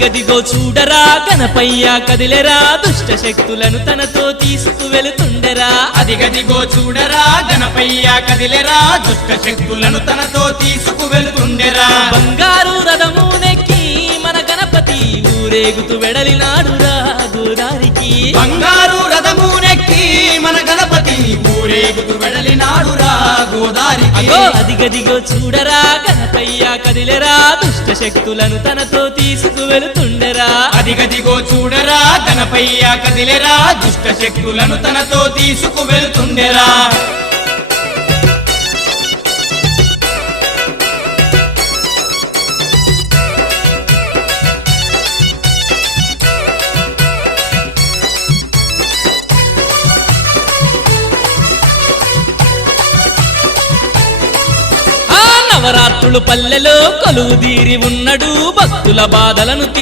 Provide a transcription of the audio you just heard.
గదిగో చూడరా గణపయ్య కదిలెరా దుష్ట శక్తులను తనతో తీసుకువెళుతుండెరా అదిగదిగో చూడరా గణపయ్య కదిలెరా దుష్ట శక్తులను తనతో తీసుకువెళుతుండెరా బంగారు రథము నెక్కి మన గణపతి ఊరేగుతూ వెడలినాడురా గోదారికి బంగారు రథము నెక్కి మన గణపతి ఊరేగుతూ వెడలినాడురా గోదారికి అగో అదిగదిగో చూడరా గణపయ్య కదిలెరా దుష్ట శక్తులను తనతో తీసుకువెళుతుండెరా అదిగదిగో చూడరా గణపయ్య కదిలెరా దుష్ట శక్తులను తనతో తీసుకువెళుతుండెరా నవరాత్రులు పల్లెలో కొలువుదీరి ఉన్నడు భక్తుల బాధలను